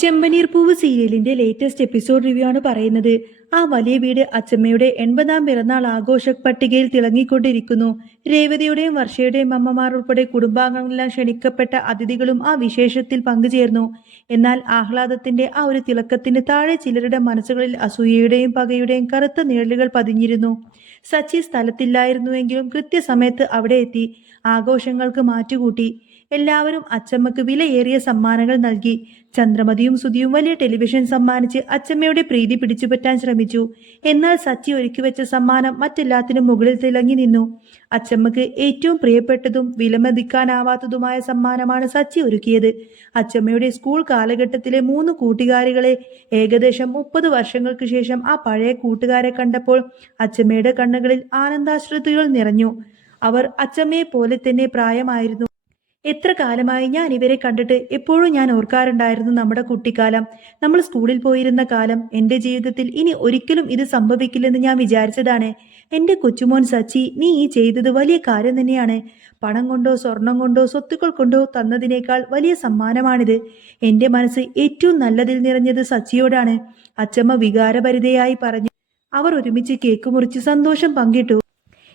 ചെമ്പനീർ പൂവ് സീരിയലിന്റെ latest episode review ആണ് പറയുന്നത്. ആ വലിയ വീട് അച്ചമ്മയുടെ 80ാം പിറന്നാൾ ആഘോഷ പട്ടികയിൽ തിളങ്ങിക്കൊണ്ടിരിക്കുന്നു. രേവതിയുടെയും വർഷയുടെയും അമ്മമാർ ഉൾപ്പെടെ കുടുംബാംഗങ്ങളെല്ലാം ക്ഷണിക്കപ്പെട്ട അതിഥികളും ആ വിശേഷത്തിൽ പങ്കുചേർന്നു. എന്നാൽ ആഹ്ലാദത്തിന്റെ ആ ഒരു തിളക്കത്തിന് താഴെ ചിലരുടെ മനസ്സുകളിൽ അസൂയയുടെയും പകയുടെയും കറുത്ത നിഴലുകൾ പതിഞ്ഞിരുന്നു. സച്ചി സ്ഥലത്തില്ലായിരുന്നുവെങ്കിലും കൃത്യസമയത്ത് അവിടെ എത്തി ആഘോഷങ്ങൾക്ക് മാറ്റുകൂട്ടി. എല്ലാവരും അച്ചമ്മക്ക് വിലയേറിയ സമ്മാനങ്ങൾ നൽകി. ചന്ദ്രമതിയും സുധിയും വലിയ ടെലിവിഷൻ സമ്മാനിച്ച് അച്ചമ്മയുടെ പ്രീതി പിടിച്ചുപറ്റാൻ ശ്രമിച്ചു. എന്നാൽ സച്ചി ഒരുക്കിവെച്ച സമ്മാനം മറ്റെല്ലാത്തിനും മുകളിൽ തിളങ്ങി നിന്നു. അച്ചമ്മക്ക് ഏറ്റവും പ്രിയപ്പെട്ടതും വിലമതിക്കാനാവാത്തതുമായ സമ്മാനമാണ് സച്ചി ഒരുക്കിയത്. അച്ചമ്മയുടെ സ്കൂൾ കാലഘട്ടത്തിലെ 3 കൂട്ടുകാരികളെ ഏകദേശം 30 വർഷങ്ങൾക്ക് ശേഷം ആ പഴയ കൂട്ടുകാരെ കണ്ടപ്പോൾ അച്ചമ്മയുടെ കണ്ണുകളിൽ ആനന്ദാശ്രുതികൾ നിറഞ്ഞു. അവർ അച്ചമ്മയെ പോലെ തന്നെ പ്രായമായിരുന്നു. എത്ര കാലമായി ഞാൻ ഇവരെ കണ്ടിട്ട്. എപ്പോഴും ഞാൻ ഓർക്കാറുണ്ടായിരുന്നു നമ്മുടെ കുട്ടിക്കാലം, നമ്മൾ സ്കൂളിൽ പോയിരുന്ന കാലം. എൻ്റെ ജീവിതത്തിൽ ഇനി ഒരിക്കലും ഇത് സംഭവിക്കില്ലെന്ന് ഞാൻ വിചാരിച്ചതാണ്. എൻ്റെ കൊച്ചുമോൻ സച്ചി, നീ ഈ ചെയ്തത് വലിയ കാര്യം തന്നെയാണ്. പണം കൊണ്ടോ സ്വർണം കൊണ്ടോ സ്വത്തുക്കൾ കൊണ്ടോ തന്നതിനേക്കാൾ വലിയ സമ്മാനമാണിത്. എൻ്റെ മനസ്സ് ഏറ്റവും നല്ലതിൽ നിറഞ്ഞത് സച്ചിയോടാണ്, അച്ചമ്മ വികാരഭരിതയായി പറഞ്ഞു. അവർ ഒരുമിച്ച് കേക്ക് മുറിച്ച് സന്തോഷം പങ്കിട്ടു.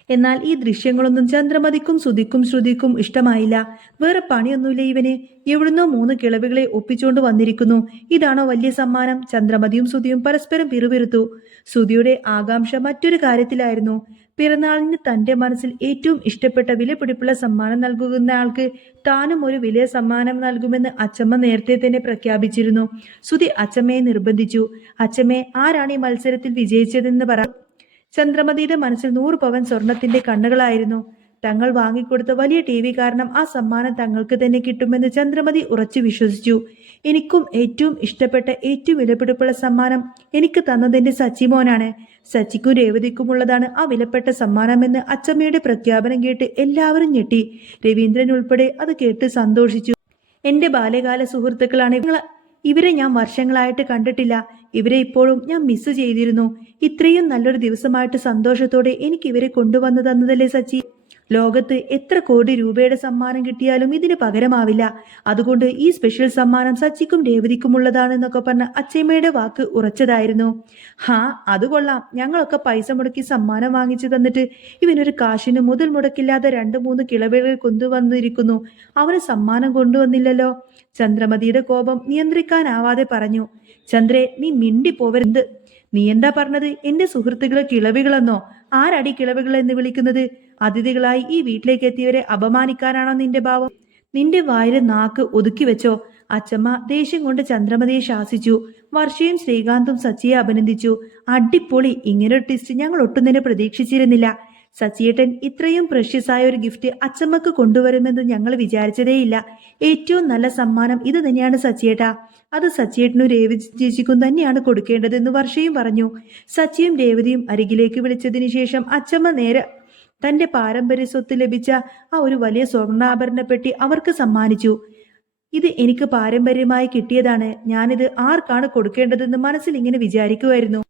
എന്നാൽ ഈ ദൃശ്യങ്ങളൊന്നും ചന്ദ്രമതിക്കും സുധിക്കും ശ്രുതിക്കും ഇഷ്ടമായില്ല. വേറെ പണിയൊന്നുമില്ല ഇവന്, എവിടുന്നോ 3 കിളവികളെ ഒപ്പിച്ചുകൊണ്ട് വന്നിരിക്കുന്നു, ഇതാണോ വലിയ സമ്മാനം? ചന്ദ്രമതിയും സുധിയും പരസ്പരം പിറുപിറുത്തു. സുധിയുടെ ആകാംക്ഷ മറ്റൊരു കാര്യത്തിലായിരുന്നു. പിറന്നാളിന് തന്റെ മനസ്സിൽ ഏറ്റവും ഇഷ്ടപ്പെട്ട വിലപിടിപ്പുള്ള സമ്മാനം നൽകുന്ന ആൾക്ക് താനും ഒരു വലിയ സമ്മാനം നൽകുമെന്ന് അച്ചമ്മ നേരത്തെ തന്നെ പ്രഖ്യാപിച്ചിരുന്നു. സുധി അച്ചമ്മയെ നിർബന്ധിച്ചു. അച്ചമ്മേ, ആരാണ് ഈ മത്സരത്തിൽ വിജയിച്ചതെന്ന് പറ. ചന്ദ്രമതിയുടെ മനസ്സിൽ 100 പവൻ സ്വർണത്തിന്റെ കണ്ണുകളായിരുന്നു. തങ്ങൾ വാങ്ങിക്കൊടുത്ത വലിയ TV കാരണം ആ സമ്മാനം തങ്ങൾക്ക് തന്നെ കിട്ടുമെന്ന് ചന്ദ്രമതി ഉറച്ചു വിശ്വസിച്ചു. എനിക്കും ഏറ്റവും ഇഷ്ടപ്പെട്ട ഏറ്റവും വിലപിടിപ്പുള്ള സമ്മാനം എനിക്ക് തന്നതെന്റെ സച്ചിമോനാണ്. സച്ചിക്കും രേവതിക്കുമുള്ളതാണ് ആ വിലപ്പെട്ട സമ്മാനമെന്ന് അച്ചമ്മയുടെ പ്രഖ്യാപനം കേട്ട് എല്ലാവരും ഞെട്ടി. രവീന്ദ്രൻ ഉൾപ്പെടെ അത് കേട്ട് സന്തോഷിച്ചു. എന്റെ ബാല്യകാല സുഹൃത്തുക്കളാണ് ഇവരെ ഞാൻ വർഷങ്ങളായിട്ട് കണ്ടിട്ടില്ല. ഇവരെ ഇപ്പോഴും ഞാൻ മിസ് ചെയ്തിരുന്നു. ഇത്രയും നല്ലൊരു ദിവസമായിട്ട് സന്തോഷത്തോടെ എനിക്ക് ഇവരെ കൊണ്ടുവന്നു തന്നതല്ലേ സച്ചി. ലോകത്ത് എത്ര കോടി രൂപയുടെ സമ്മാനം കിട്ടിയാലും ഇതിന് പകരമാവില്ല. അതുകൊണ്ട് ഈ സ്പെഷ്യൽ സമ്മാനം സച്ചിക്കും രേവതിക്കുമുള്ളതാണെന്നൊക്കെ പറഞ്ഞ അച്ചമ്മയുടെ വാക്ക് ഉറച്ചതായിരുന്നു. ഹാ, അത് കൊള്ളാം. ഞങ്ങളൊക്കെ പൈസ മുടക്കി സമ്മാനം വാങ്ങിച്ചു തന്നിട്ട് ഇവനൊരു കാശിന് മുതൽ മുടക്കില്ലാതെ 2-3 കിളവികൾ കൊണ്ടുവന്നിരിക്കുന്നു. അവന് സമ്മാനം കൊണ്ടുവന്നില്ലല്ലോ. ചന്ദ്രമതിയുടെ കോപം നിയന്ത്രിക്കാനാവാതെ പറഞ്ഞു. ചന്ദ്രേ, നീ മിണ്ടിപ്പോവരുത്. നീ എന്താ പറഞ്ഞത്? എന്റെ സുഹൃത്തുക്കളെ കിളവികളെന്നോ? ആരടി കിളവികൾ എന്ന് വിളിക്കുന്നത്? അതിഥികളായി ഈ വീട്ടിലേക്ക് എത്തിയവരെ അപമാനിക്കാനാണോ നിന്റെ ഭാവം? നിന്റെ വായിലെ നാക്ക് ഒതുക്കി വെച്ചോ. അച്ചമ്മ ദേഷ്യം കൊണ്ട് ചന്ദ്രമതിയെ ശാസിച്ചു. വർഷയും ശ്രീകാന്തും സച്ചിയെ അഭിനന്ദിച്ചു. അടിപൊളി, ഇങ്ങനൊരു ടിസ്റ്റ് ഞങ്ങൾ ഒട്ടും തന്നെ പ്രതീക്ഷിച്ചിരുന്നില്ല. സച്ചിയേട്ടൻ ഇത്രയും പ്രഷ്യസായ ഒരു ഗിഫ്റ്റ് അച്ചമ്മക്ക് കൊണ്ടുവരുമെന്ന് ഞങ്ങൾ വിചാരിച്ചതേയില്ല. ഏറ്റവും നല്ല സമ്മാനം ഇത് തന്നെയാണ് സച്ചിയേട്ടാ. അത് സച്ചിയേട്ടനും രേവതി ചേച്ചിക്കും തന്നെയാണ് കൊടുക്കേണ്ടതെന്ന് വർഷയും പറഞ്ഞു. സച്ചിയും രേവതിയും അരികിലേക്ക് വിളിച്ചതിന് ശേഷം അച്ചമ്മ നേരെ തന്റെ പാരമ്പര്യ സ്വത്ത് ലഭിച്ച ആ ഒരു വലിയ സ്വർണ്ണാഭരണ പെട്ടി അവർക്ക് സമ്മാനിച്ചു. ഇത് എനിക്ക് പാരമ്പര്യമായി കിട്ടിയതാണ്. ഞാനിത് ആർക്കാണ് കൊടുക്കേണ്ടതെന്ന് മനസ്സിൽ ഇങ്ങനെ വിചാരിക്കുമായിരുന്നു.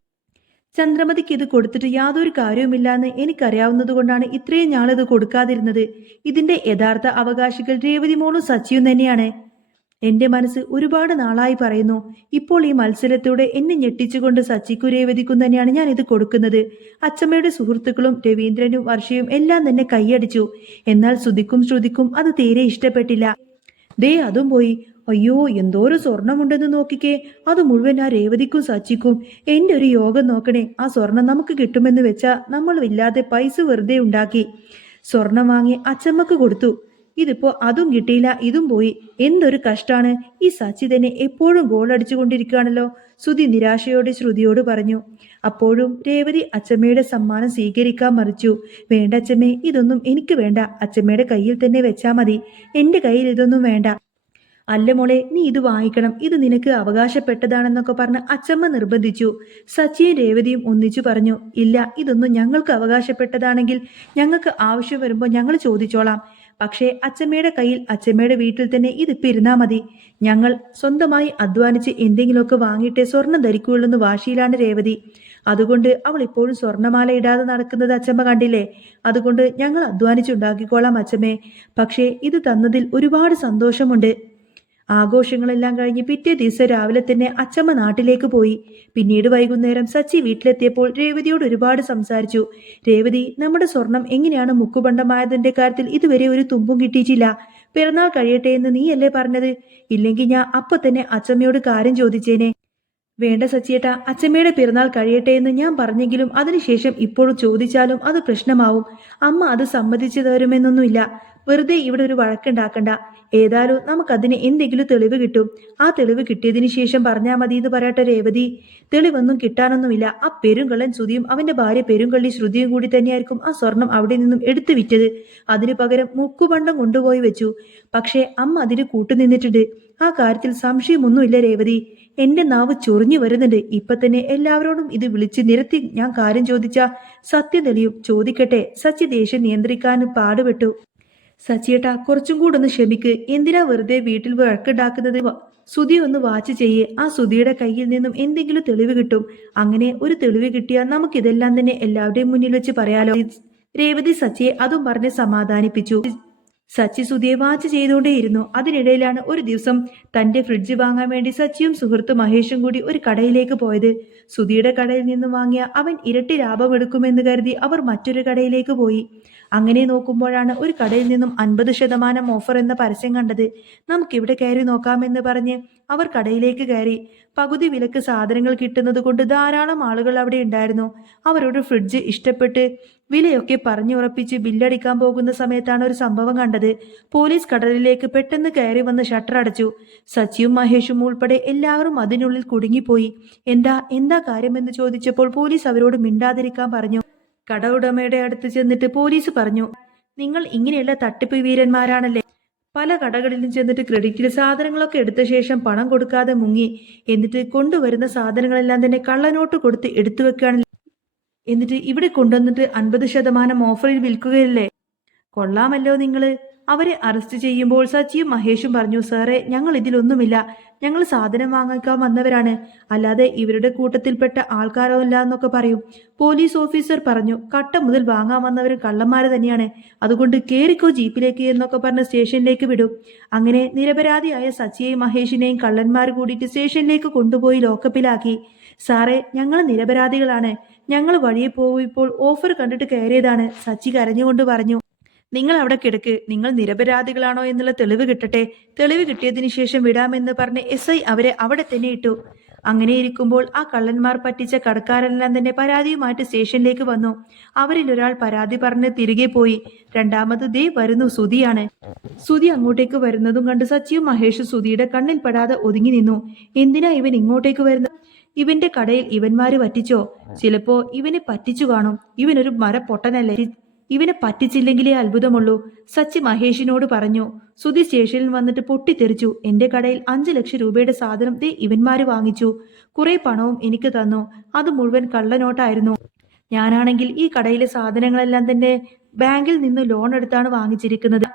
ചന്ദ്രമതിക്ക് ഇത് കൊടുത്തിട്ട് യാതൊരു കാര്യവുമില്ലാന്ന് എനിക്കറിയാവുന്നതുകൊണ്ടാണ് ഇത്രയും ഞാളിത് കൊടുക്കാതിരുന്നത്. ഇതിന്റെ യഥാർത്ഥ അവകാശികൾ രേവതി മോളും സച്ചിയും തന്നെയാണ്. എന്റെ മനസ്സ് ഒരുപാട് നാളായി പറയുന്നു. ഇപ്പോൾ ഈ മത്സരത്തോടെ എന്നെ ഞെട്ടിച്ചുകൊണ്ട് സച്ചിക്കും രേവതിക്കും തന്നെയാണ് ഞാൻ ഇത് കൊടുക്കുന്നത്. അച്ചമ്മയുടെ സുഹൃത്തുക്കളും രവീന്ദ്രനും വർഷയും എല്ലാം തന്നെ കൈയടിച്ചു. എന്നാൽ സുധിക്കും ശ്രുതിക്കും അത് തീരെ ഇഷ്ടപ്പെട്ടില്ല. ദേ, അതും പോയി. അയ്യോ, എന്തോരു സ്വർണമുണ്ടെന്ന് നോക്കിക്കേ. അത് മുഴുവൻ ആ രേവതിക്കും സച്ചിക്കും. എന്റെ ഒരു യോഗം നോക്കണേ. ആ സ്വർണം നമുക്ക് കിട്ടുമെന്ന് വെച്ചാ നമ്മൾ ഇല്ലാതെ പൈസ വെറുതെ ഉണ്ടാക്കി സ്വർണം വാങ്ങി അച്ചമ്മക്ക് കൊടുത്തു. ഇതിപ്പോ അതും കിട്ടിയില്ല, ഇതും പോയി. എന്തൊരു കഷ്ടാണ്. ഈ സച്ചി തന്നെ എപ്പോഴും ഗോൾ അടിച്ചുകൊണ്ടിരിക്കുകയാണല്ലോ. സുധി നിരാശയോടെ ശ്രുതിയോട് പറഞ്ഞു. അപ്പോഴും രേവതി അച്ചമ്മയുടെ സമ്മാനം സ്വീകരിക്കാൻ മറിച്ചു. വേണ്ട അച്ചമ്മേ, ഇതൊന്നും എനിക്ക് വേണ്ട. അച്ചമ്മയുടെ കയ്യിൽ തന്നെ വെച്ചാ മതി. എന്റെ കയ്യിൽ ഇതൊന്നും വേണ്ട. അല്ല മോളെ, നീ ഇത് വാങ്ങിക്കണം. ഇത് നിനക്ക് അവകാശപ്പെട്ടതാണെന്നൊക്കെ പറഞ്ഞ് അച്ചമ്മ നിർബന്ധിച്ചു. സച്ചിയും രേവതിയും ഒന്നിച്ചു പറഞ്ഞു. ഇല്ല, ഇതൊന്നും ഞങ്ങൾക്ക് അവകാശപ്പെട്ടതാണെങ്കിൽ ഞങ്ങൾക്ക് ആവശ്യം വരുമ്പോൾ ഞങ്ങൾ ചോദിച്ചോളാം. പക്ഷേ അച്ചമ്മയുടെ കയ്യിൽ അച്ചമ്മയുടെ വീട്ടിൽ തന്നെ ഇതിപ്പോ ഇരുന്നാ മതി. ഞങ്ങൾ സ്വന്തമായി അധ്വാനിച്ച് എന്തെങ്കിലുമൊക്കെ വാങ്ങിയിട്ടേ സ്വർണം ധരിക്കുകയുള്ളെന്ന് വാശിയിലാണ് രേവതി. അതുകൊണ്ട് അവൾ ഇപ്പോഴും സ്വർണ്ണമാല ഇടാതെ നടക്കുന്നത് അച്ചമ്മ കണ്ടില്ലേ. അതുകൊണ്ട് ഞങ്ങൾ അധ്വാനിച്ചുണ്ടാക്കിക്കോളാം അച്ചമ്മേ. പക്ഷേ ഇത് തന്നതിൽ ഒരുപാട് സന്തോഷമുണ്ട്. ആഘോഷങ്ങളെല്ലാം കഴിഞ്ഞ് പിറ്റേ ദിവസം രാവിലെ തന്നെ അച്ചമ്മ നാട്ടിലേക്ക് പോയി. പിന്നീട് വൈകുന്നേരം സച്ചി വീട്ടിലെത്തിയപ്പോൾ രേവതിയോട് ഒരുപാട് സംസാരിച്ചു. രേവതി, നമ്മുടെ സ്വർണം എങ്ങനെയാണ് മുക്കുപണ്ടമായതിന്റെ കാര്യത്തിൽ ഇതുവരെ ഒരു തുമ്പും കിട്ടിയിട്ടില്ല. പിറന്നാൾ കഴിയട്ടെ എന്ന് നീയല്ലേ പറഞ്ഞത്? ഇല്ലെങ്കിൽ ഞാൻ അപ്പൊ തന്നെ അച്ചമ്മയോട് കാര്യം ചോദിച്ചേനെ. വേണ്ട സച്ചിയേട്ടാ, അച്ചമ്മയുടെ പിറന്നാൾ കഴിയട്ടെ എന്ന് ഞാൻ പറഞ്ഞെങ്കിലും അതിനുശേഷം ഇപ്പോഴും ചോദിച്ചാലും അത് പ്രശ്നമാവും. അമ്മ അത് സമ്മതിച്ചു തരുമെന്നൊന്നുമില്ല. വെറുതെ ഇവിടെ ഒരു വഴക്കുണ്ടാക്കണ്ട. ഏതായാലും നമുക്കതിന് എന്തെങ്കിലും തെളിവ് കിട്ടും. ആ തെളിവ് കിട്ടിയതിന് ശേഷം പറഞ്ഞാൽ മതി എന്ന് പറയട്ടെ രേവതി. തെളിവൊന്നും കിട്ടാനൊന്നുമില്ല. ആ പെരുങ്കള്ളൻ ശ്രുതിയും അവന്റെ ഭാര്യ പെരുങ്കള്ളി ശ്രുതിയും കൂടി തന്നെയായിരിക്കും ആ സ്വർണം അവിടെ നിന്നും എടുത്തു വിറ്റത്. അതിനു പകരം മുക്കുപണ്ടം കൊണ്ടുപോയി വെച്ചു. പക്ഷേ അമ്മ അതിന് കൂട്ടുനിന്നിട്ടുണ്ട്. ആ കാര്യത്തിൽ സംശയമൊന്നുമില്ല രേവതി. എന്റെ നാവ് ചൊറിഞ്ഞു വരുന്നുണ്ട്. ഇപ്പൊ തന്നെ എല്ലാവരോടും ഇത് വിളിച്ച് നിരത്തി ഞാൻ കാര്യം ചോദിച്ച സത്യം തെളിയും. ചോദിക്കട്ടെ. സച്ചി ദേഷ്യം നിയന്ത്രിക്കാൻ പാടുപെട്ടു. സച്ചിയേട്ടാ, കുറച്ചും കൂടെ ഒന്ന് ക്ഷമിക്ക്. എന്തിനാ വെറുതെ വീട്ടിൽ വഴക്കുണ്ടാക്കുന്നത്? സുധി ഒന്ന് വാച്ച് ചെയ്യേ. ആ സുധിയുടെ കയ്യിൽ നിന്നും എന്തെങ്കിലും തെളിവ് കിട്ടും. അങ്ങനെ ഒരു തെളിവ് കിട്ടിയാൽ നമുക്കിതെല്ലാം തന്നെ എല്ലാവരുടെയും മുന്നിൽ വെച്ച് പറയാലോ. രേവതി സച്ചിയെ അതും പറഞ്ഞ് സമാധാനിപ്പിച്ചു. സച്ചി സുധിയെ വാച്ച് ചെയ്തുകൊണ്ടേയിരുന്നു. അതിനിടയിലാണ് ഒരു ദിവസം തന്റെ ഫ്രിഡ്ജ് വാങ്ങാൻ വേണ്ടി സച്ചിയും സുഹൃത്ത് മഹേഷും കൂടി ഒരു കടയിലേക്ക് പോയത്. സുധിയുടെ കടയിൽ നിന്നും വാങ്ങിയ അവൻ ഇരട്ടി ലാഭം എടുക്കുമെന്ന് കരുതി അവർ മറ്റൊരു കടയിലേക്ക് പോയി. അങ്ങനെ നോക്കുമ്പോഴാണ് ഒരു കടയിൽ നിന്നും 50% ഓഫർ എന്ന പരസ്യം കണ്ടത്. നമുക്കിവിടെ കയറി നോക്കാമെന്ന് പറഞ്ഞ് അവർ കടയിലേക്ക് കയറി. പകുതി വിലക്ക് സാധനങ്ങൾ കിട്ടുന്നത് കൊണ്ട് ധാരാളം ആളുകൾ അവിടെ ഉണ്ടായിരുന്നു. അവരോട് ഫ്രിഡ്ജ് ഇഷ്ടപ്പെട്ട് വിലയൊക്കെ പറഞ്ഞുറപ്പിച്ച് ബില്ലടിക്കാൻ പോകുന്ന സമയത്താണ് ഒരു സംഭവം കണ്ടത്. പോലീസ് കടലിലേക്ക് പെട്ടെന്ന് കയറി വന്ന് ഷട്ടർ അടച്ചു. സച്ചിയും മഹേഷും ഉൾപ്പെടെ എല്ലാവരും അതിനുള്ളിൽ കുടുങ്ങിപ്പോയി. എന്താ കാര്യമെന്ന് ചോദിച്ചപ്പോൾ പോലീസ് അവരോട് മിണ്ടാതിരിക്കാൻ പറഞ്ഞു. കട ഉടമയുടെ അടുത്ത് ചെന്നിട്ട് പോലീസ് പറഞ്ഞു, നിങ്ങൾ ഇങ്ങനെയുള്ള തട്ടിപ്പ് വീരന്മാരാണല്ലേ. പല കടകളിലും ചെന്നിട്ട് ക്രെഡിറ്റിൽ സാധനങ്ങളൊക്കെ എടുത്ത ശേഷം പണം കൊടുക്കാതെ മുങ്ങി. എന്നിട്ട് കൊണ്ടുവരുന്ന സാധനങ്ങളെല്ലാം തന്നെ കള്ളനോട്ട് കൊടുത്ത് എടുത്തു വെക്കുകയാണ്. എന്നിട്ട് ഇവിടെ കൊണ്ടുവന്നിട്ട് 50% ഓഫറിൽ വിൽക്കുകയല്ലേ. കൊള്ളാമല്ലോ നിങ്ങള്. അവരെ അറസ്റ്റ് ചെയ്യുമ്പോൾ സച്ചിയും മഹേഷും പറഞ്ഞു, സാറേ, ഞങ്ങൾ ഇതിലൊന്നുമില്ല. ഞങ്ങൾ സാധനം വാങ്ങിക്കാൻ വന്നവരാണ്. അല്ലാതെ ഇവരുടെ കൂട്ടത്തിൽപ്പെട്ട ആൾക്കാരോ അല്ല എന്നൊക്കെ പറയും. പോലീസ് ഓഫീസർ പറഞ്ഞു, കട്ട മുതൽ വാങ്ങാൻ വന്നവരും കള്ളന്മാര് തന്നെയാണ്. അതുകൊണ്ട് കേറിക്കോ ജീപ്പിലേക്ക് എന്നൊക്കെ പറഞ്ഞ് സ്റ്റേഷനിലേക്ക് വിടും. അങ്ങനെ നിരപരാധിയായ സച്ചിയെയും മഹേഷിനെയും കള്ളന്മാർ കൂടിയിട്ട് സ്റ്റേഷനിലേക്ക് കൊണ്ടുപോയി ലോക്കപ്പിലാക്കി. സാറേ, ഞങ്ങൾ നിരപരാധികളാണ്. ഞങ്ങൾ വഴിയെ പോയപ്പോൾ ഓഫർ കണ്ടിട്ട് കയറിയതാണ്. സച്ചി കരഞ്ഞുകൊണ്ട് പറഞ്ഞു. നിങ്ങൾ അവിടെ കിടക്ക്. നിങ്ങൾ നിരപരാധികളാണോ എന്നുള്ള തെളിവ് കിട്ടട്ടെ. തെളിവ് കിട്ടിയതിനു ശേഷം വിടാമെന്ന് പറഞ്ഞ് SI അവരെ അവിടെ തന്നെ ഇട്ടു. അങ്ങനെ ഇരിക്കുമ്പോൾ ആ കള്ളന്മാർ പറ്റിച്ച കടക്കാരെല്ലാം തന്നെ പരാതിയുമായിട്ട് സ്റ്റേഷനിലേക്ക് വന്നു. അവരിൽ ഒരാൾ പരാതി പറഞ്ഞ് തിരികെ പോയി. രണ്ടാമത് ദേ വരുന്നു സുധിയാണ്. സുധി അങ്ങോട്ടേക്ക് വരുന്നതും കണ്ട് സച്ചിയും മഹേഷും സുധിയുടെ കണ്ണിൽ പെടാതെ ഒതുങ്ങി നിന്നു. എന്തിനാ ഇവൻ ഇങ്ങോട്ടേക്ക് വരുന്നത്? ഇവന്റെ കടയിൽ ഇവന്മാര് പറ്റിച്ചോ? ചിലപ്പോ ഇവനെ പറ്റിച്ചു കാണും. ഇവനൊരു മരപ്പൊട്ടനല്ലേ. ഇവനെ പറ്റിച്ചില്ലെങ്കിലേ അത്ഭുതമുള്ളൂ. സച്ചി മഹേഷിനോട് പറഞ്ഞു. സുധി സ്റ്റേഷനിൽ വന്നിട്ട് പൊട്ടിത്തെറിച്ചു. എന്റെ കടയിൽ 5 ലക്ഷം രൂപയുടെ സാധനം ദേ ഇവന്മാര് വാങ്ങിച്ചു. കുറെ പണവും എനിക്ക് തന്നു. അത് മുഴുവൻ കള്ളനോട്ടായിരുന്നു. ഞാനാണെങ്കിൽ ഈ കടയിലെ സാധനങ്ങളെല്ലാം തന്നെ ബാങ്കിൽ നിന്ന് ലോൺ എടുത്താണ് വാങ്ങിച്ചിരിക്കുന്നത്.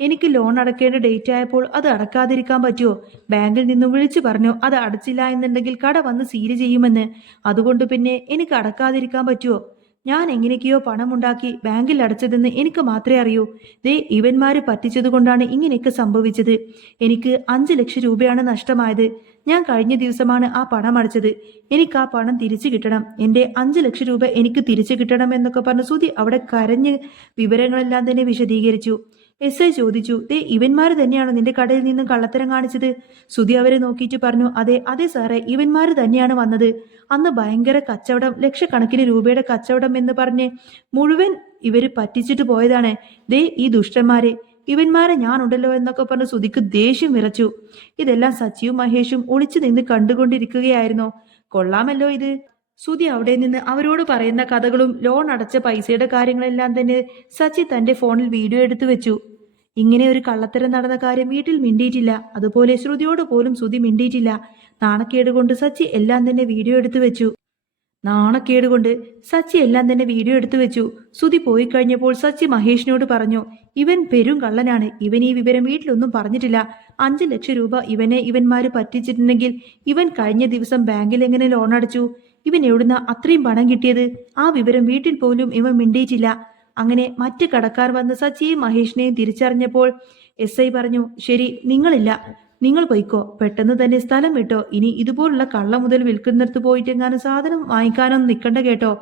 എനിക്ക് ലോൺ അടക്കേണ്ട ഡേറ്റ് ആയപ്പോൾ അത് അടക്കാതിരിക്കാൻ പറ്റുമോ? ബാങ്കിൽ നിന്നും വിളിച്ചു പറഞ്ഞു അത് അടച്ചില്ല എന്നുണ്ടെങ്കിൽ കട വന്ന് സീല് ചെയ്യുമെന്ന്. അതുകൊണ്ട് പിന്നെ എനിക്ക് അടക്കാതിരിക്കാൻ പറ്റുമോ? ഞാൻ എങ്ങനെയൊക്കെയോ പണമുണ്ടാക്കി ബാങ്കിൽ അടച്ചതെന്ന് എനിക്ക് മാത്രമേ അറിയൂ. ദേ ഇവന്മാര് പറ്റിച്ചത് കൊണ്ടാണ് ഇങ്ങനെയൊക്കെ സംഭവിച്ചത്. എനിക്ക് 5 ലക്ഷം രൂപയാണ് നഷ്ടമായത്. ഞാൻ കഴിഞ്ഞ ദിവസമാണ് ആ പണം അടച്ചത്. എനിക്ക് ആ പണം തിരിച്ചു കിട്ടണം. എന്റെ 5 ലക്ഷം രൂപ എനിക്ക് തിരിച്ചു കിട്ടണം എന്നൊക്കെ പറഞ്ഞ് സുധി അവിടെ കരഞ്ഞ് വിവരങ്ങളെല്ലാം തന്നെ വിശദീകരിച്ചു. SI ചോദിച്ചു, ദേ ഇവന്മാര് തന്നെയാണോ നിന്റെ കടയിൽ നിന്നും കള്ളത്തരം കാണിച്ചത്? സുധി അവരെ നോക്കിയിട്ട് പറഞ്ഞു, അതെ സാറേ, ഇവന്മാര് തന്നെയാണ് വന്നത്. അന്ന് ഭയങ്കര കച്ചവടം, ലക്ഷക്കണക്കിന് രൂപയുടെ കച്ചവടം എന്ന് പറഞ്ഞ് മുഴുവൻ ഇവര് പറ്റിച്ചിട്ട് പോയതാണ്. ദേ ഈ ദുഷ്ടന്മാരെ, ഇവന്മാരെ ഞാനുണ്ടല്ലോ എന്നൊക്കെ പറഞ്ഞ് സുധിക്ക് ദേഷ്യം വിറച്ചു. ഇതെല്ലാം സച്ചിയും മഹേഷും ഒളിച്ചു നിന്ന് കണ്ടുകൊണ്ടിരിക്കുകയായിരുന്നു. കൊള്ളാമല്ലോ ഇത്. സുധി അവിടെ നിന്ന് അവരോട് പറയുന്ന കഥകളും ലോൺ അടച്ച പൈസയുടെ കാര്യങ്ങളെല്ലാം തന്നെ സച്ചി തന്റെ ഫോണിൽ വീഡിയോ എടുത്തു വെച്ചു. ഇങ്ങനെ ഒരു കള്ളത്തരം നടന്ന കാര്യം വീട്ടിൽ മിണ്ടിയിട്ടില്ല. അതുപോലെ ശ്രുതിയോട് പോലും സുധി മിണ്ടിയിട്ടില്ല. നാണക്കേട് കൊണ്ട് സച്ചി എല്ലാം തന്നെ വീഡിയോ എടുത്തു വെച്ചു. സുധി പോയി കഴിഞ്ഞപ്പോൾ സച്ചി മഹേഷിനോട് പറഞ്ഞു, ഇവൻ പെരും കള്ളനാണ്. ഇവൻ ഈ വിവരം വീട്ടിലൊന്നും പറഞ്ഞിട്ടില്ല. 5 ലക്ഷം രൂപ ഇവന്മാര് പറ്റിച്ചിട്ടുണ്ടെങ്കിൽ ഇവൻ കഴിഞ്ഞ ദിവസം ബാങ്കിൽ എങ്ങനെ ലോൺ അടച്ചു? ഇവൻ എവിടുന്ന അത്രയും പണം കിട്ടിയത്? ആ വിവരം വീട്ടിൽ പോലും ഇവൻ മിണ്ടിയിട്ടില്ല. അങ്ങനെ മറ്റ് കടക്കാർ വന്ന് സച്ചിയെയും മഹേഷിനെയും തിരിച്ചറിഞ്ഞപ്പോൾ SI പറഞ്ഞു, ശരി, നിങ്ങൾ പൊയ്ക്കോ, പെട്ടെന്ന് തന്നെ സ്ഥലം വിട്ടോ. ഇനി ഇതുപോലുള്ള കള്ള മുതൽ വിൽക്കുന്നിടത്ത് പോയിട്ടെങ്ങാനും സാധനം വാങ്ങിക്കാനൊന്നും നിൽക്കണ്ട കേട്ടോ.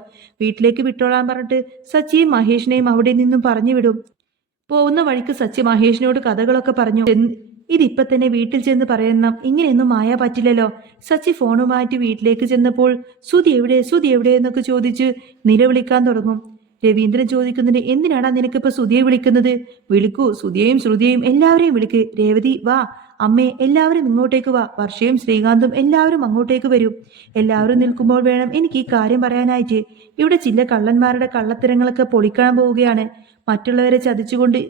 വീട്ടിലേക്ക് വിട്ടോളാൻ പറഞ്ഞിട്ട് സച്ചിയും മഹേഷിനെയും അവിടെ നിന്നും പറഞ്ഞു വിടും. പോകുന്ന വഴിക്ക് സച്ചി മഹേഷിനോട് കഥകളൊക്കെ പറഞ്ഞു. ഇതിപ്പൊ തന്നെ വീട്ടിൽ ചെന്ന് പറയുന്ന ഇങ്ങനെയൊന്നും ആയാ പറ്റില്ലല്ലോ. സച്ചി ഫോണുമായിട്ട് വീട്ടിലേക്ക് ചെന്നപ്പോൾ സുധി എവിടെ എന്നൊക്കെ ചോദിച്ച് നിലവിളിക്കാൻ തുടങ്ങും. രവീന്ദ്രൻ ചോദിക്കുന്നുണ്ട്, എന്തിനാടാ നിനക്കിപ്പോ സുധിയെ വിളിക്കുന്നത്? വിളിക്കൂ, സുധിയെയും ശ്രുതിയെയും എല്ലാവരെയും വിളിക്ക്. രേവതി വാ, അമ്മേ എല്ലാവരും ഇങ്ങോട്ടേക്ക് വാ, വർഷയും ശ്രീകാന്തും എല്ലാവരും അങ്ങോട്ടേക്ക് വരും. എല്ലാവരും നിൽക്കുമ്പോൾ വേണം എനിക്ക് ഈ കാര്യം പറയാനായിട്ട്. ഇവിടെ ചില കള്ളന്മാരുടെ കള്ളത്തരങ്ങളൊക്കെ പൊളിക്കാൻ പോവുകയാണ്. മറ്റുള്ളവരെ ചതിച്ചുകൊണ്ട്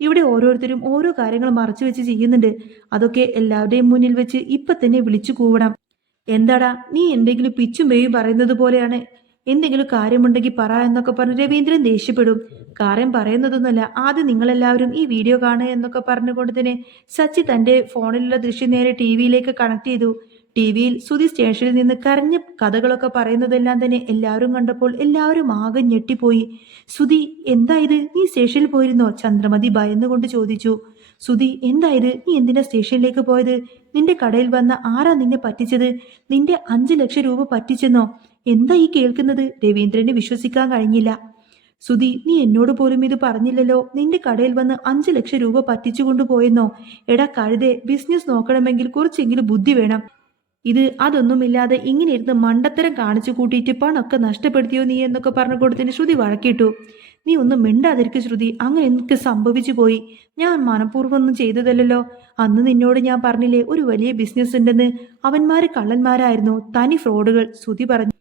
ഇവിടെ ഓരോരുത്തരും ഓരോ കാര്യങ്ങൾ മറച്ചു വെച്ച് ചെയ്യുന്നുണ്ട്. അതൊക്കെ എല്ലാവരുടെയും മുന്നിൽ വെച്ച് ഇപ്പൊ തന്നെ വിളിച്ചു കൂവണം. എന്താടാ നീ എന്തെങ്കിലും പിച്ചും പേയും പറയുന്നത് പോലെയാണ്. എന്തെങ്കിലും കാര്യമുണ്ടെങ്കിൽ പറ എന്നൊക്കെ പറഞ്ഞ് രവീന്ദ്രൻ ദേഷ്യപ്പെടും. കാര്യം പറയുന്നതൊന്നുമല്ല, ആദ്യം നിങ്ങളെല്ലാവരും ഈ വീഡിയോ കാണുക എന്നൊക്കെ പറഞ്ഞുകൊണ്ട് തന്നെ സച്ചി തന്റെ ഫോണിലുള്ള ദൃശ്യം നേരെ ടിവിയിലേക്ക് കണക്ട് ചെയ്തു. ടിവിയിൽ സുധി സ്റ്റേഷനിൽ നിന്ന് കരഞ്ഞ കഥകളൊക്കെ പറയുന്നതെല്ലാം തന്നെ എല്ലാവരും കണ്ടപ്പോൾ എല്ലാവരും ആകെ ഞെട്ടിപ്പോയി. സുധി, എന്താ ഇത്? നീ സ്റ്റേഷനിൽ പോയിരുന്നോ? ചന്ദ്രമതി ഭയന്നുകൊണ്ട് ചോദിച്ചു. സുധി, എന്തായത്? നീ എന്തിനാ സ്റ്റേഷനിലേക്ക് പോയത്? നിന്റെ കടയിൽ വന്ന ആരാ നിന്നെ പറ്റിച്ചത്? നിന്റെ 5 ലക്ഷം രൂപ പറ്റിച്ചെന്നോ? എന്താ ഈ കേൾക്കുന്നത്? രവീന്ദ്രന് വിശ്വസിക്കാൻ കഴിഞ്ഞില്ല. സുധി, നീ എന്നോട് പോലും ഇത് പറഞ്ഞില്ലല്ലോ. നിന്റെ കടയിൽ വന്ന് 5 ലക്ഷം രൂപ പറ്റിച്ചു കൊണ്ടുപോയെന്നോ? എടാ കഴുതേ, ബിസിനസ് നോക്കണമെങ്കിൽ കുറച്ചെങ്കിലും ബുദ്ധി വേണം. ഇത് അതൊന്നുമില്ലാതെ ഇങ്ങനെ ഇരുന്ന് മണ്ടത്തരം കാണിച്ചു കൂട്ടിയിട്ട് പണമൊക്കെ നഷ്ടപ്പെടുത്തിയോ നീ എന്നൊക്കെ പറഞ്ഞു കൊടുത്തതിന് ശ്രുതി വഴക്കിട്ടു. നീ ഒന്നും മിണ്ടാതിരിക്കും ശ്രുതി, അങ്ങനെ എനിക്ക് സംഭവിച്ചു പോയി. ഞാൻ മനഃപൂർവ്വം ഒന്നും ചെയ്തതല്ലോ. അന്ന് നിന്നോട് ഞാൻ പറഞ്ഞില്ലേ ഒരു വലിയ ബിസിനസ് ഉണ്ടെന്ന്. അവന്മാര് കള്ളന്മാരായിരുന്നു, തനി ഫ്രോഡുകൾ, ശ്രുതി പറഞ്ഞു.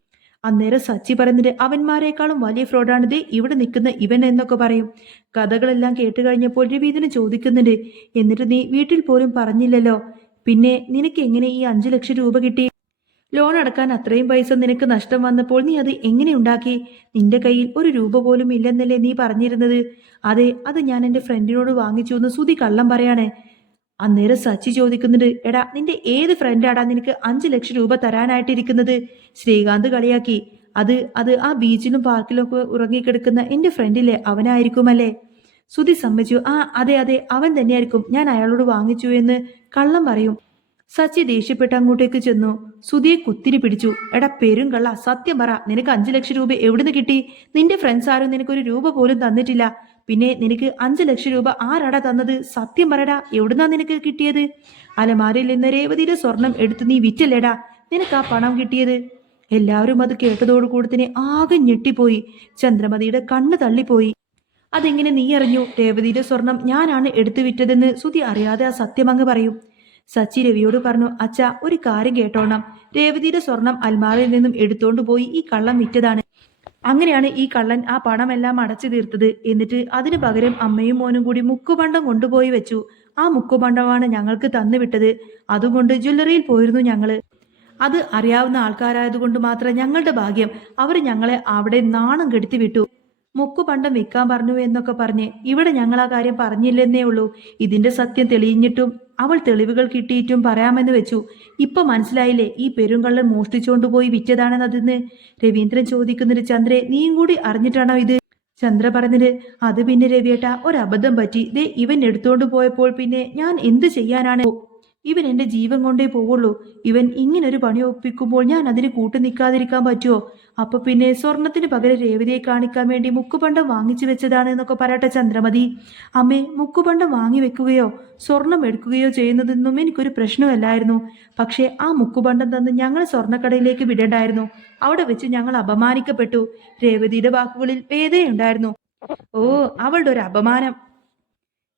അന്നേരം സച്ചി പറയുന്നത്, അവന്മാരെക്കാളും വലിയ ഫ്രോഡാണിത് ഇവിടെ നിൽക്കുന്ന ഇവൻ എന്നൊക്കെ പറയും. കഥകളെല്ലാം കേട്ട് കഴിഞ്ഞപ്പോൾ രവീന്ദ്രൻ ചോദിക്കുന്നുണ്ട്, എന്നിട്ട് നീ വീട്ടിൽ പോലും പറഞ്ഞില്ലല്ലോ. പിന്നെ നിനക്ക് എങ്ങനെ ഈ 5 ലക്ഷം രൂപ കിട്ടി? ലോൺ അടക്കാൻ അത്രയും പൈസ നിനക്ക് നഷ്ടം വന്നപ്പോൾ നീ അത് എങ്ങനെ ഉണ്ടാക്കി? നിന്റെ കയ്യിൽ ഒരു രൂപ പോലും ഇല്ലെന്നല്ലേ നീ പറഞ്ഞിരുന്നത്? അതെ, അത് ഞാൻ എൻ്റെ ഫ്രണ്ടിനോട് വാങ്ങിച്ചു എന്ന് സുധി കള്ളം പറയാണ്. അന്നേരം സച്ചി ചോദിക്കുന്നുണ്ട്, എടാ നിന്റെ ഏത് ഫ്രണ്ടാടാ നിനക്ക് 5 ലക്ഷം രൂപ തരാനായിട്ടിരിക്കുന്നത്? ശ്രീകാന്ത് കളിയാക്കി. അത് അത് ആ ബീച്ചിലും പാർക്കിലും ഒക്കെ ഉറങ്ങിക്കിടക്കുന്ന എൻ്റെ ഫ്രണ്ടില്ലേ, അവനായിരിക്കുമല്ലേ? സുധി സമ്മതിച്ചു. ആ അതെ അതെ, അവൻ തന്നെയായിരിക്കും. ഞാൻ അയാളോട് വാങ്ങിച്ചു എന്ന് കള്ളം പറയും. സച്ചി ദേഷ്യപ്പെട്ട് അങ്ങോട്ടേക്ക് ചെന്നു. സുധിയെ കുത്തിരി പിടിച്ചു. എടാ പെരുങ്കള്ള, സത്യം പറ, നിനക്ക് 5 ലക്ഷം രൂപ എവിടുന്ന് കിട്ടി? നിന്റെ ഫ്രണ്ട്സ് ആരും നിനക്ക് ഒരു രൂപ പോലും തന്നിട്ടില്ല. പിന്നെ നിനക്ക് 5 ലക്ഷം രൂപ ആരാടാ തന്നത്? സത്യം പറടാ, എവിടുന്നാ നിനക്ക് കിട്ടിയത്? അലമാരയിൽ നിന്ന് രേവതിയുടെ സ്വർണം എടുത്ത് നീ വിറ്റല്ലേടാ നിനക്ക് ആ പണം കിട്ടിയത്? എല്ലാവരും അത് കേട്ടതോടുകൂടി തന്നെ ആകെ ഞെട്ടിപ്പോയി. ചന്ദ്രമതിയുടെ കണ്ണ് തള്ളിപ്പോയി. അതെങ്ങനെ നീ അറിഞ്ഞു? രേവതിയുടെ സ്വർണം ഞാനാണ് എടുത്തു വിറ്റതെന്ന് സുധി അറിയാതെ ആ സത്യമങ്ങ് പറയും. സച്ചി രവിയോട് പറഞ്ഞു, അച്ഛാ ഒരു കാര്യം കേട്ടോണം. രേവതിയുടെ സ്വർണം അൽമാരയിൽ നിന്നും എടുത്തോണ്ട് പോയി ഈ കള്ളം വിറ്റതാണ്. അങ്ങനെയാണ് ഈ കള്ളൻ ആ പണമെല്ലാം അടച്ചു തീർത്തത്. എന്നിട്ട് അതിനു പകരം അമ്മയും മോനും കൂടി മുക്കുപണ്ടം കൊണ്ടുപോയി വെച്ചു. ആ മുക്കുപണ്ടമാണ് ഞങ്ങൾക്ക് തന്നുവിട്ടത്. അതുകൊണ്ട് ജ്വല്ലറിയിൽ പോയിരുന്നു ഞങ്ങള്. അത് അറിയാവുന്ന ആൾക്കാരായതുകൊണ്ട് മാത്രം ഞങ്ങളുടെ ഭാഗ്യം. അവർ ഞങ്ങളെ അവിടെ നാണം കെടുത്തി വിട്ടു. മുക്കുപണ്ടം വിൽക്കാൻ പറഞ്ഞു എന്നൊക്കെ പറഞ്ഞ് ഇവിടെ ഞങ്ങൾ ആ കാര്യം പറഞ്ഞില്ലെന്നേ ഉള്ളൂ. ഇതിന്റെ സത്യം തെളിഞ്ഞിട്ടും അവൾ തെളിവുകൾ കിട്ടിയിട്ടും പറയാമെന്ന് വെച്ചു. ഇപ്പൊ മനസ്സിലായില്ലേ ഈ പെരുങ്കള്ളൻ മോഷ്ടിച്ചുകൊണ്ടുപോയി വിറ്റതാണെന്നതെന്ന്? രവീന്ദ്രൻ ചോദിക്കുന്നത്, ചന്ദ്രേ നീയും കൂടി അറിഞ്ഞിട്ടാണോ ഇത്? ചന്ദ്ര പറഞ്ഞത്, അത് പിന്നെ രവിയേട്ടാ, ഒരബദ്ധം പറ്റി. ദേ ഇവൻ എടുത്തോണ്ട് പോയപ്പോൾ പിന്നെ ഞാൻ എന്ത് ചെയ്യാനാണ്? ഇവൻ എന്റെ ജീവൻ കൊണ്ടേ പോവുള്ളൂ. ഇവൻ ഇങ്ങനൊരു പണി ഒപ്പിക്കുമ്പോൾ ഞാൻ അതിന് കൂട്ടു നിൽക്കാതിരിക്കാൻ പറ്റുമോ? അപ്പൊ പിന്നെ സ്വർണത്തിന് പകരം രേവതിയെ കാണിക്കാൻ വേണ്ടി മുക്കുപണ്ടം വാങ്ങിച്ചു വെച്ചതാണ് എന്നൊക്കെ പറയട്ടെ ചന്ദ്രമതി. അമ്മേ, മുക്കുപണ്ടം വാങ്ങി വെക്കുകയോ സ്വർണം എടുക്കുകയോ ചെയ്യുന്നതൊന്നും എനിക്കൊരു പ്രശ്നമല്ലായിരുന്നു. പക്ഷേ ആ മുക്കുപണ്ടം തന്ന് ഞങ്ങൾ സ്വർണ്ണക്കടയിലേക്ക് വിടേണ്ടായിരുന്നു. അവിടെ വെച്ച് ഞങ്ങൾ അപമാനിക്കപ്പെട്ടു. രേവതിയുടെ വാക്കുകളിൽ വേദനയുണ്ടായിരുന്നു. ഓ, അവളുടെ ഒരു അപമാനം.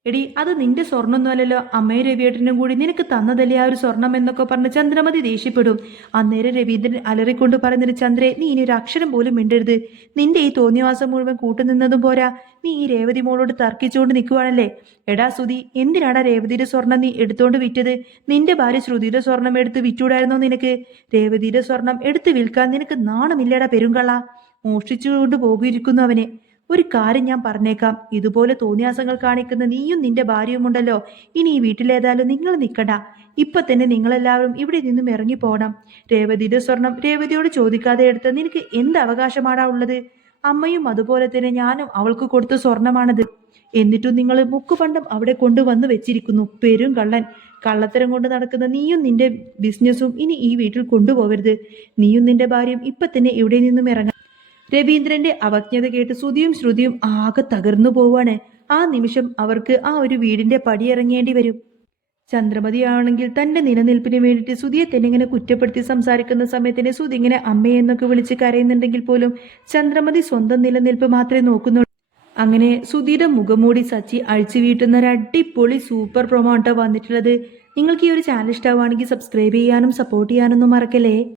എടി, അത് നിന്റെ സ്വർണ്ണമൊന്നുമല്ലല്ലോ, അമ്മയും രവിയേട്ടനും കൂടി നിനക്ക് തന്നതല്ലേ ആ ഒരു സ്വർണം എന്നൊക്കെ പറഞ്ഞ് ചന്ദ്രമതി ദേഷ്യപ്പെടും. അന്നേരം രവീന്ദ്രൻ അലറിക്കൊണ്ട് പറയുന്നത്, ചന്ദ്രേ നീ ഇനി ഒരു അക്ഷരം പോലും മിണ്ടരുത്. നിന്റെ ഈ തോന്നിയവാസം മുഴുവൻ കൂട്ടുനിന്നതും പോരാ, നീ ഈ രേവതി മോളോട് തർക്കിച്ചുകൊണ്ട് നിൽക്കുവാണല്ലേ? എടാ സുധി, എന്തിനാടാ രേവതിയുടെ സ്വർണം നീ എടുത്തോണ്ട് വിറ്റത്? നിന്റെ ഭാര്യ ശ്രുതിയുടെ സ്വർണം എടുത്ത് വിറ്റൂടായിരുന്നോ നിനക്ക്? രേവതിയുടെ സ്വർണം എടുത്ത് വിൽക്കാൻ നിനക്ക് നാണമില്ലടാ പെരുങ്കള്ള. മോഷ്ടിച്ചുകൊണ്ട് പോകിയിരിക്കുന്നു അവനെ. ഒരു കാര്യം ഞാൻ പറഞ്ഞേക്കാം, ഇതുപോലെ തോന്നിയാസങ്ങൾ കാണിക്കുന്ന നീയും നിന്റെ ഭാര്യയുമുണ്ടല്ലോ, ഇനി ഈ വീട്ടിലേതായാലും നിങ്ങൾ നിൽക്കണ്ട. ഇപ്പൊ തന്നെ നിങ്ങളെല്ലാവരും ഇവിടെ നിന്നും ഇറങ്ങി പോകണം. രേവതിയുടെ സ്വർണം രേവതിയോട് ചോദിക്കാതെ എടുത്ത് നിനക്ക് എന്ത് അവകാശമാടാ ഉള്ളത്? അമ്മയും അതുപോലെ തന്നെ ഞാനും അവൾക്ക് കൊടുത്ത സ്വർണമാണത്. എന്നിട്ടും നിങ്ങൾ മുക്കുപണ്ടം അവിടെ കൊണ്ടുവന്ന് വെച്ചിരിക്കുന്നു. പെരും കള്ളൻ. കള്ളത്തരം കൊണ്ട് നടക്കുന്ന നീയും നിന്റെ ബിസിനസ്സും ഇനി ഈ വീട്ടിൽ കൊണ്ടുപോകരുത്. നീയും നിന്റെ ഭാര്യയും ഇപ്പൊ തന്നെ ഇവിടെ നിന്നും ഇറങ്ങാം. രവീന്ദ്രന്റെ അവജ്ഞത കേട്ട് സുധിയും ശ്രുതിയും ആകെ തകർന്നു പോവാണ്. ആ നിമിഷം അവർക്ക് ആ ഒരു വീടിന്റെ പടിയിറങ്ങേണ്ടി വരും. ചന്ദ്രമതിയാണെങ്കിൽ തന്റെ നിലനിൽപ്പിന് വേണ്ടിയിട്ട് സുധിയെ തന്നെ ഇങ്ങനെ കുറ്റപ്പെടുത്തി സംസാരിക്കുന്ന സമയത്തിന് സുധി ഇങ്ങനെ അമ്മയെന്നൊക്കെ വിളിച്ച് കരയുന്നുണ്ടെങ്കിൽ പോലും ചന്ദ്രമതി സ്വന്തം നിലനിൽപ്പ് മാത്രമേ നോക്കുന്നുള്ളൂ. അങ്ങനെ സുധിയുടെ മുഖംമൂടി സച്ചി അഴിച്ചു വീട്ടുന്ന ഒരു അടിപൊളി സൂപ്പർ പ്രൊമോ ആട്ടോ വന്നിട്ടുള്ളത്. നിങ്ങൾക്ക് ഈ ഒരു ചാനൽ ഇഷ്ടമാവുകയാണെങ്കിൽ സബ്സ്ക്രൈബ് ചെയ്യാനും സപ്പോർട്ട് ചെയ്യാനൊന്നും മറക്കല്ലേ.